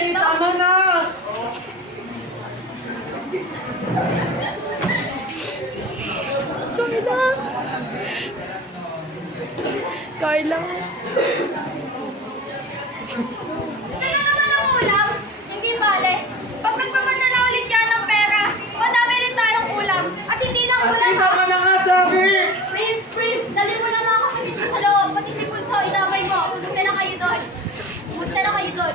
dito. tama na! Carla. Ito na naman ang ulam. Hindi bale. Pag nagpamanda na ulit yan ng pera, madami rin tayong ulam. At hindi lang Ate, ulam ha. tama na nga sabi! Prince, dali mo na mga kapatid mo sa loob. Pati si Bunso, inabay mo. Punta na kayo doon.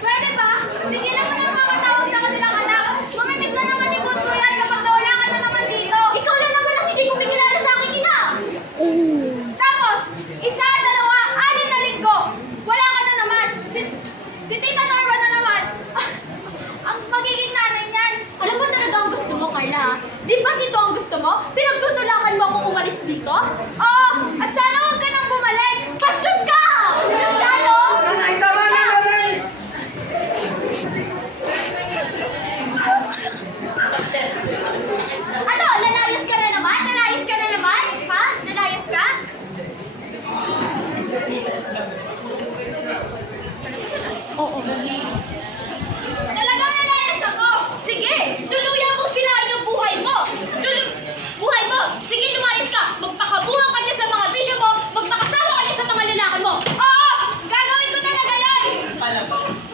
Pwede ba? Tigilan mo na yung kakatawag sa kanilang anak. Mamimiss na naman ni Bunso yan kapag nawala ka na naman dito. Ikaw na naman ang hindi kumikilala sa akin, ina. Tapos, isa, dalawa, 6 na linggo. Wala ka na naman. Si Tita Norma na naman. Ang magiging nanay niyan. Alam mo talaga ang gusto mo, Carla? Di ba dito ang gusto mo? Pinagtutulakan mo akong umalis dito? Oo, at sana huwag ka nang bumalik. Bastos ka! Bastos ka, no? Nanay, tama na, nanay! Ano? Lalayas ka na naman? Lalayas ka na naman? Ha? Lalayas ka? Oo. Talagang lalayas ako! Sige! Tuluyan mong sirain yung buhay mo! Buhay mo! Sige, lumayas ka! Magpakabuhan ka niya sa mga bisyo mo! Magpakasawa ka niya sa mga lalaki mo! Oo! Gagawin ko talaga yun!